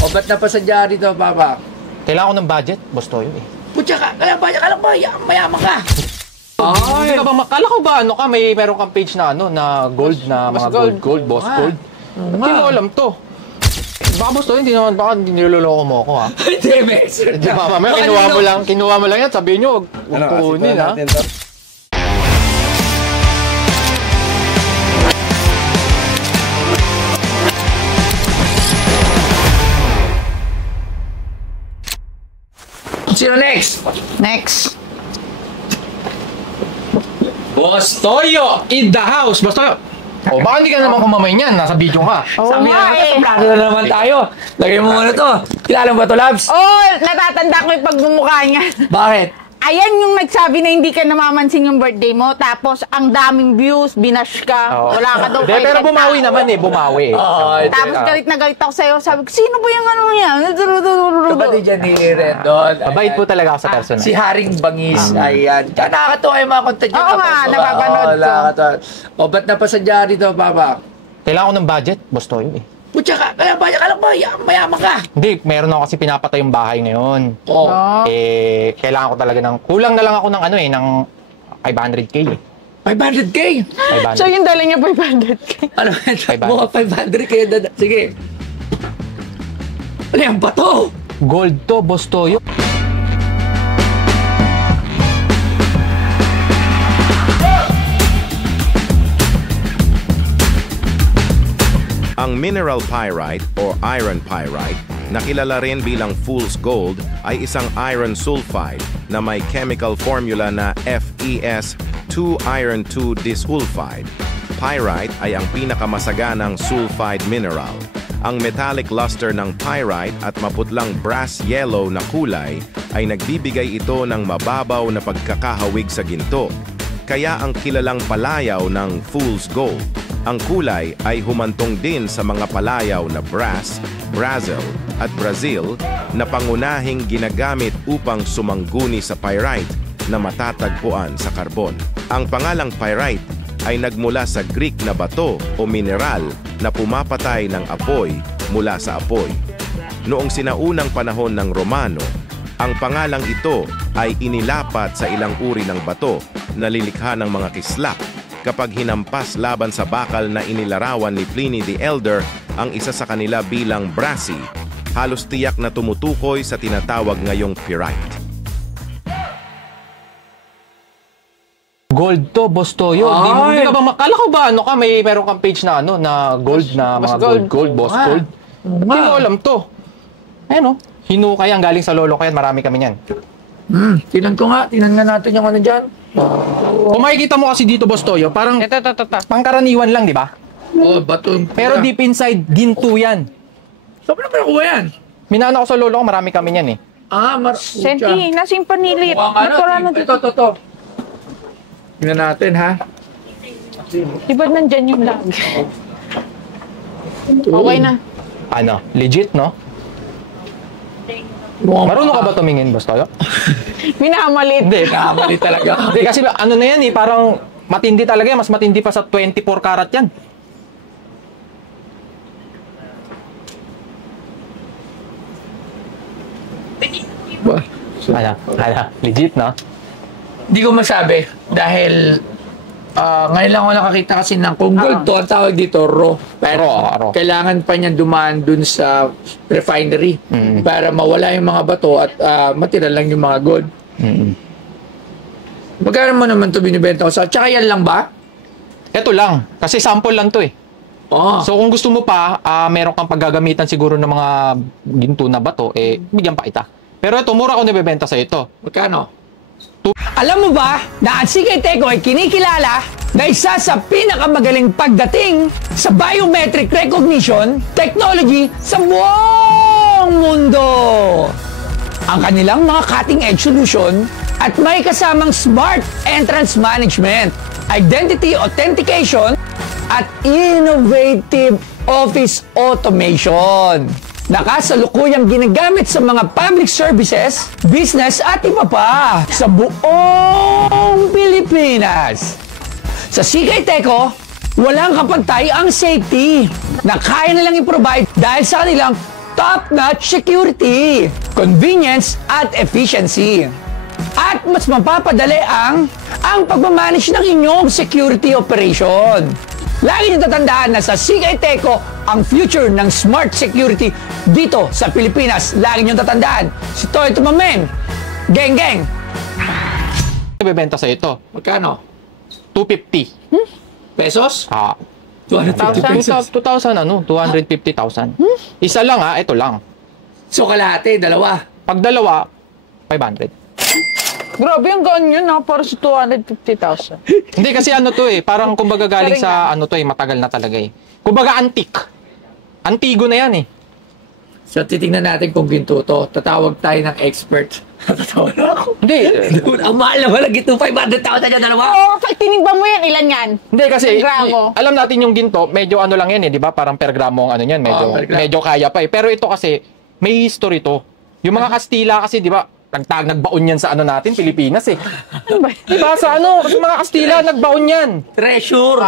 O ba't napasadya dito, Papa? Kailangan ko ng budget, Boss Toyo eh. Putya ka, kaya ba lang ba? Mayaman ka. Ay, kala ko ba ano ka, meron kang page na ano, na gold, na mga gold, boss gold. Hindi mo alam to. Baka Boss Toyo, hindi niloloko mo ako ha. Hindi, Messer. Hindi ba, mamaya kinuha mo lang yan, sabihin nyo, huwag kukunin ha. Sino next? Next. Boss Toyo in the house, Boss Toyo. O baka hindi ka naman kumamay niyan, nasa video ka. Sabi nga eh. Plano na naman tayo. Lagay mo muna to. Kilala mo ba to, Labs? Oh, natatanda ko yung pagmumukha niya. Bakit? Ayan yung nagsabi na hindi ka namamansin yung birthday mo, tapos ang daming views, binash ka, wala ka daw. Pero bumawi naman eh, bumawi. Tapos galit na galit ako sa'yo, sabi ko, sino ba yung ano yan? Kapatid dyan ni Rendon. Mabait po talaga ako sa personal. Si Haring Bangis, ayan. Nakakatawa yung mga content niya. Oo nga, napapanood ko. O ba't napasadya dito, Papa? Kailangan ko ng budget, Boss Toyo eh. Putya ka, kaya ba lang ba? Mayaman ka. Hindi, meron ako kasi pinapatay yung bahay ngayon. Oo. Eh, kailangan ko talaga kulang na lang ako ng ano eh, ng 500K eh. 500K? 500. So yung dala niya 500K. Ano ba? 500K. Sige. Ano yan ba to? Gold to, Boss Toyo. Ang mineral pyrite o iron pyrite, na kilala rin bilang fool's gold, ay isang iron sulfide na may chemical formula na Fes2-iron 2 disulfide. Pyrite ay ang pinakamasaganang sulfide mineral. Ang metallic luster ng pyrite at maputlang brass yellow na kulay ay nagbibigay ito ng mababaw na pagkakahawig sa ginto. Kaya ang kilalang palayaw ng fool's gold. Ang kulay ay humantong din sa mga palayaw na brass, Brazil at Brazil na pangunahing ginagamit upang sumangguni sa pyrite na matatagpuan sa karbon. Ang pangalang pyrite ay nagmula sa Greek na bato o mineral na pumapatay ng apoy mula sa apoy. Noong sinaunang panahon ng Romano, ang pangalang ito ay inilapat sa ilang uri ng bato na lilikha ng mga kislap kapag hinampas laban sa bakal na inilarawan ni Pliny the Elder ang isa sa kanila bilang brassy, halos tiyak na tumutukoy sa tinatawag ngayong pyrite. Gold to, Boss Toyo. Hindi ka ba kala ko ba ano ka, meron kang page na ano, na gold, na mga gold, Boss Gold. Hindi mo alam to. Ayun o, hinukay ang galing sa lolo ko yan, marami kami yan. Tinan nga natin yung ano dyan. Kung makikita mo kasi dito, Boss Toyo, parang pangkaraniwan lang, di ba? Oh, bato. Pero deep inside, ginto yan. Saan mo naman nakuha yan? Minana ko sa lolo ko, marami kami yan eh. Senti, nasing panilit. Ito. Tingnan natin, ha? Di ba nandyan yung lag? Okay na. Ano, legit, no? Marunong ka ba tumingin, Boss Toyo? Minamalit. Hindi. Kamali talaga. Hindi, kasi ano na yan eh, parang matindi talaga yan. Mas matindi pa sa 24 karat yan. Legit, no? Hindi ko masabi dahil ngayon lang ako nakakita kasi ng kung gold to, ang tawag dito, raw. Pero Raw. kailangan pa niya dumaan dun sa refinery para mawala yung mga bato at matira lang yung mga gold. Magkano mo naman ito binibenta ko sa? Tsaka yan lang ba? Ito lang. Kasi sample lang to eh. So kung gusto mo pa, meron kang paggagamitan siguro ng mga ginto na bato, eh, bigyan pa kita. Pero ito, mura ko nabibenta sa ito. Magkano? Alam mo ba na ang CK Teko ay kinikilala na isa sa pinakamagaling pagdating sa biometric recognition technology sa buong mundo? Ang kanilang mga cutting-edge solution at may kasamang smart entrance management, identity authentication, at innovative office automation. Nakasalukuyang ginagamit sa mga public services, business at iba pa sa buong Pilipinas. Sa CK Teko, walang kapantay ang safety na kaya nilang i-provide dahil sa kanilang top-notch security, convenience at efficiency. At mas mapapadali ang pagmamanage ng inyong security operation. Lagi niyo tatandaan na sa CK Teco ang future ng smart security dito sa Pilipinas. Lagi niyo tatandaan. Si Toy Tumamen. Geng, geng. Ibebenta sa ito. Magkano? 250. Pesos? Ah. 250 pesos. 2,000 ano? 250,000. Isa lang ito lang. So kalahati, dalawa. Pag dalawa, 500. Grabe yung ganyan na, para sa 250,000. Hindi kasi ano to parang kumbaga galing sa ano to matagal na talaga Kumbaga antique. Antigo na yan So titingnan natin kung ginto to. Tatawag tayo ng expert. Tatawa na ako. Hindi. Dude, ang mahal na wala ginto. 500,000 na dalawa. Oo, pag tinigban mo yan, ilan yan? Hindi kasi Gramo. alam natin yung ginto, medyo ano lang yan di ba? Parang per gramo ang ano yan, medyo kaya pa Pero ito kasi may history to. Yung mga Kastila kasi di ba? Nagbaon yan sa ano natin, Pilipinas Diba sa ano, sa mga Kastila, nagbaon yan. Treasure.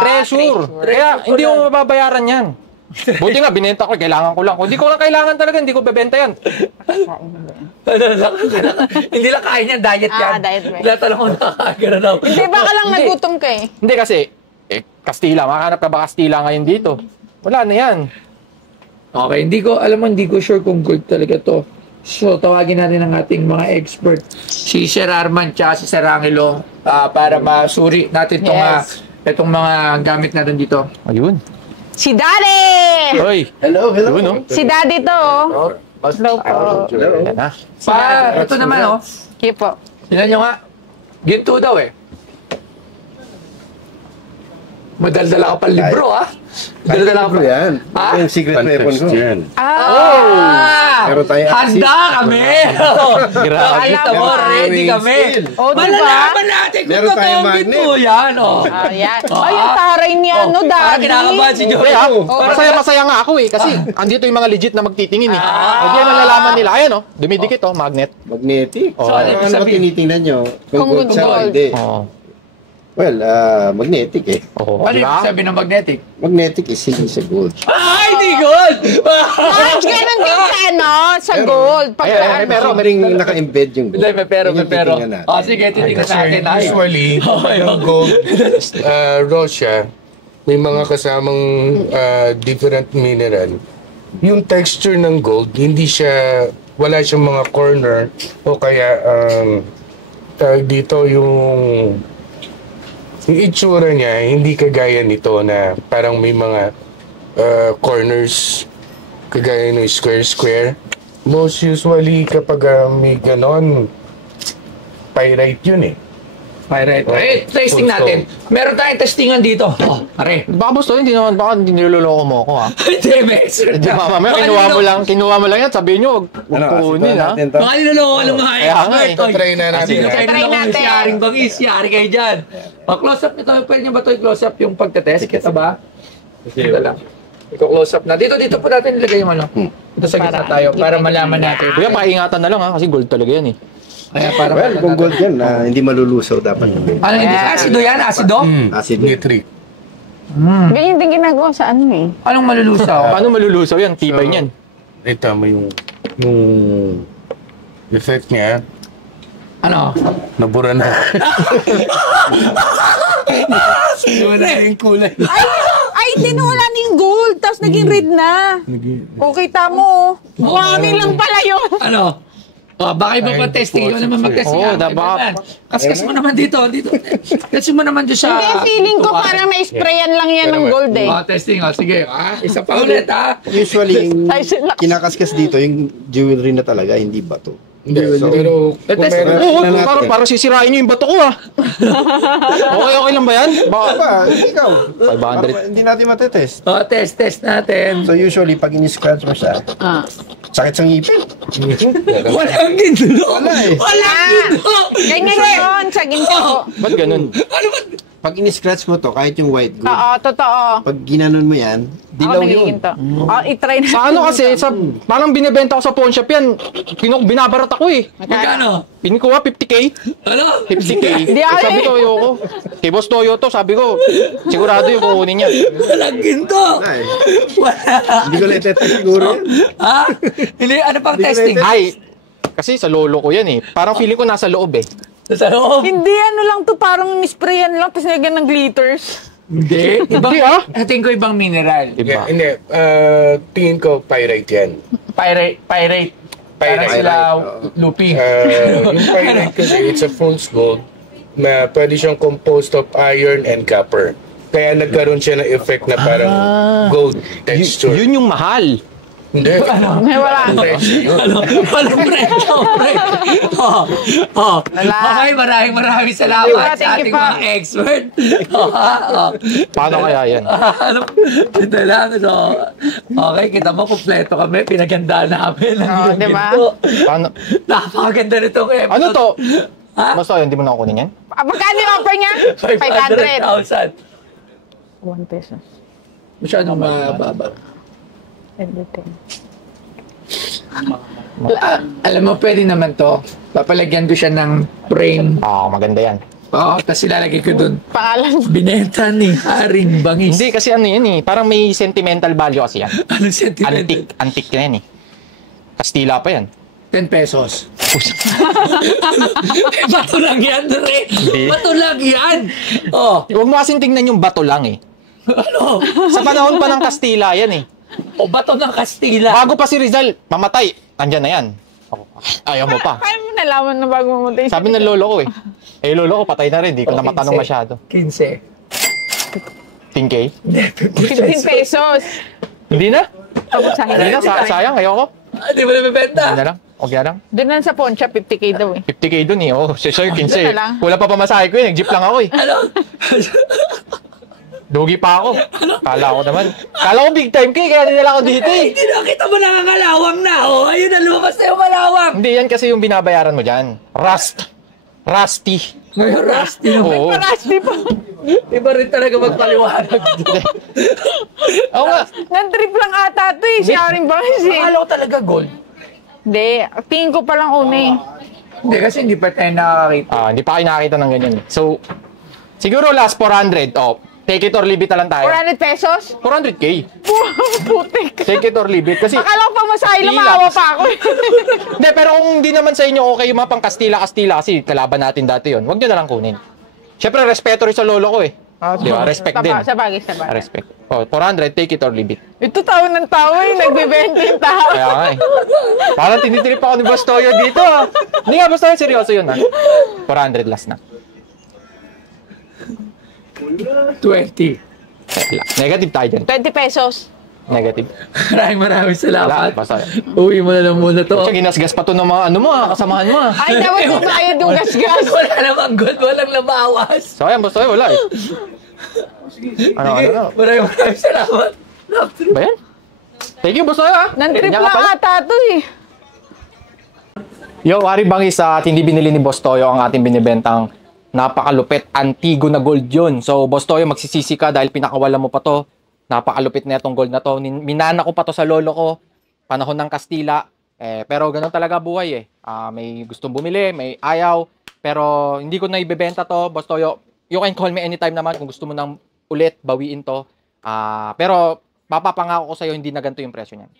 Kaya hindi mo mababayaran yan. Buti nga, binenta ko, kailangan ko lang. Kung hindi ko lang kailangan talaga, hindi ko bebenta yan. Hindi lang kain yan, diet yan. Diet ba? Latanong ko nakakagana daw. Hindi, baka lang Hindi. nagutom ka Hindi kasi, Kastila, makahanap ka ba Kastila ngayon dito? Wala na yan. Okay, hindi ko sure kung gold talaga to. So, tawagin natin ang ating mga expert. Si Sir Arman tsaka si Sir Angelo para masuri natin itong mga gamit natin dito. Ayun. Si Daddy! Hoy. Hello. Yun, no? Si Daddy to, Hello po. Yan na. Ito naman, Sige po. Tignan nyo nga. Ginto daw Madaldala ka pa libro, Madaldala ka pa. Yan. Ha? Yung secret weapon ko. Meron tayo Handa kami! Grabe. Nakita mo, ready kami. Malalaman natin kung Meron tayong totoong magnet. ginto yan, Ayan. Ay, yung taray ni Parang Daddy. kinakabahan si Joey. Masaya nga ako kasi andito yung mga legit na magtitingin Hindi malalaman nila. Ayan dumidikit magnet. Magnetic. Oh. ano ibig Ano sabihin? tinitingnan nyo? Kung Kung gold siya o gold. hindi. Oo. Well, magnetic Oo. Ano Diba? ibig sabihin ng magnetic? Magnetic is hindi sa gold. Hindi good! Mas ganun din sa gold. Pag Ay, Pero may naka-embed yung gold. Hindi, may pero. Yun yung titingnan natin. Sige, titingnan natin. Usually, yung gold, raw siya, may mga kasamang different mineral. Yung texture ng gold, wala siyang mga corner o kaya tawag dito yung itsura niya, hindi kagaya nito na parang may mga corners kagaya ng square. Most usually kapag may ganon, pyrite yun Pyrite. Testing natin. Meron tayong testingan dito. Pare. Baka gusto, baka hindi niloloko mo ako Hindi, may sir. Di ba, mamaya kinuha mo lang yan, sabihin nyo, huwag kukunin natin to. Baka niloloko ka ng mga Kaya nga expert. Try na natin. Sino tayo Try niloloko natin. si Aring Bangis? Si Ari kayo dyan. Close up nito. Pwede nyo ba ito i-close up yung pagtetest? Kita ba? Dito lang. I-close up na. Dito po natin nilagay yung Ito sa gitna tayo para malaman natin. Kuya, paingatan na lang kasi gold talaga yan Kaya para Well, kung gold yan, hindi malulusaw dapat. Ano hindi? Asido yan? Asido? Acid. Nitric. Ganyan din ginagawa sa Anong malulusaw? Paano malulusaw yan? Tibay niyan. Ito mo yung effect niya, Ano? nabura na. Wala yung kulay. Ay, tinula na yung gold, tapos naging red na. Okay, tamo. Buhangin lang pala yun. Ano? Baka iba pa testing. Ikaw naman mag-test Oo, nga. baka- Kaskas mo naman dito. Kasi mo naman dito sa... Hindi, feeling ko parang na-sprayan lang yan ng gold Testing. Sige. Isa pa ulit, Usually, yung Ay, sila. kinakaskas dito, yung jewelry na talaga, hindi bato. Hindi, pero kung test meron, Oo, na natin. parang sisirain nyo yung bato ko Okay lang ba yan? Baka Ba, ikaw. 500. Hindi natin matetest. Test natin. So usually, pag in-scratch mo siya, sakit sa ngipin. Walang ginto. Wala Walang ginto. Ganyan yun sa ginto. ba't ganun? Pag in-scratch mo to, kahit yung white gold, Oo, totoo. pag ginanon mo yan, Dilaw Ako yun. to. I-try na. Sa ano kasi, parang binibenta ko sa pawn shop yan. Binabarat ako eh. Magkano? Pinukuha 50K. Ano? 50K. Di ako Sabi ko, ayoko. Kay Boss Toyo to, sabi ko, sigurado yung kukunin niya. Walang ginto. Wala. Hindi ko letete siguro yan. Ha? Hindi, ano pang testing? Ay, kasi sa lolo ko yan eh. Parang feeling ko nasa loob eh. Sa loob? Hindi, ano lang to, parang sprayan lang, tapos nilagyan ng glitters. Hindi. Ibang, Hindi, ah. tingin ko ibang mineral. Diba? Hindi. Tingin ko pyrite yan. Pyrite. Parang Pyrite. sila lupi. Yung pyrite kasi, it's a fool's gold na pwede siyang composed of iron and copper. Kaya nagkaroon siya ng effect na parang gold texture. Yun yung mahal. Hindi. May wala. Walang presyo, pre. Wala. Okay, maraming salamat sa Thank ating you pa. mga expert. Paano kaya yan? Ito lang. So, okay, kita mo, kompleto kami. Pinagandaan namin. Di ba? Paano? Napakaganda nitong episode. Ano to? Ha? Basta yun, hindi mo na kukunin yan? Magkano yung offer niya? 500. 500,000. 1 peso. Masyadong mababa. Everything. Alam mo, pwede naman to. Papalagyan ko siya ng frame. Oo, maganda yan. Oo, tapos ilalagay ko dun. Pangalan. Binenta ni Haring Bangis. Hindi, kasi ano yan eh. Parang may sentimental value kasi yan. Anong sentiment? Antique na yan eh. Kastila pa yan. 10 pesos. Bato lang yan, Dre. Hindi. Bato lang yan. Oh, Huwag mo kasing tingnan yung bato lang eh. ano? Sa panahon pa ng Kastila yan eh. O bato ng Kastila. Bago pa si Rizal, mamatay. Andyan na yan. Oh, ayaw mo pa. Paano mo nalaman na bago mamatay? Sabi ng lolo ko eh. Eh, lolo ko patay na rin. Di ko na matanong masyado. 15. 10K? 15 pesos. Hindi na. Tapos sa Hindi na. Sayang. Ayoko. Di mo na bibenta? Hindi na lang. Huwag na lang. Doon lang sa pawn shop, 50K daw eh. 50K dun eh. Oh, siya yung 15. Doon na lang. Wala pa pamasahe ko eh. Nag-jeep lang ako eh. Ano? Dugi pa ako. Kala ko naman. Kala ko big time kay kaya dinala ko dito eh. Hindi nakita mo nakakalawang na. Oh, ayun na lumabas na yung kalawang. Hindi, yan kasi yung binabayaran mo dyan. Rusty. Ngayon, Rusty naman. Oo. Parasti pa. Iba rin talaga magpaliwanag. Oo nga. Nan-trip lang ata ito eh. Siya rin bangis eh. Akala ko talaga gold. Hindi. Tingin ko pa lang una eh. Hindi kasi hindi pa tayo nakakakita. Hindi pa kayo nakakita ng ganyan. So, siguro last 400. Oh, take it or leave it na lang tayo. 400 pesos? 400K. Putik. Take it or leave it. Kasi, Akala ko pa masahe na Relax. maawa pa ako eh. hindi, pero kung hindi naman sa inyo okay yung mga pang Kastila kasi kalaban natin dati yon, huwag nyo na lang kunin. Siyempre, respeto rin sa lolo ko eh. Di ba? Respect din. Sa bagay, sa bagay. Respect. Oh, 400, take it or leave it. Ito tao ng tao eh. Nagbibenta yung tao. Kaya nga eh. Parang tinitrip ako ni Boss Toyo dito ah. Hindi nga, Boss Toyo, seryoso yun ah. 400 last na. 20. Negative tayo dyan. 20 pesos. Negative. Maraming salamat. Wala, basta. Uwi mo na lang muna to. Kasi ginasgas pa to ng mga ano mo ah, kasamahan mo ah. Ay, dapat bumayad yung gas-gas. Wala namang gold, walang nabawas. So ayan, Boss Toyo, wala eh. Ano? Maraming salamat. Ba yan? Thank you, Boss Toyo ah. Nan-trip Ganyan ka lang pala. ata ito eh. Yo, Hari Bangis, at hindi binili ni Boss Toyo ang ating binibentang napakalupit antigo na gold yun. So, Boss Toyo, magsisisi ka dahil pinakawala mo pa to. Napakalupit na itong gold na to. Minana ko pa to sa lolo ko. Panahon ng Kastila. Pero ganun talaga buhay eh. May gustong bumili, may ayaw. Pero hindi ko na ibebenta to, Boss Toyo. You can call me anytime naman kung gusto mo nang ulit bawiin to. Pero papapangako ko sa'yo, hindi na ganito yung presyo niyan.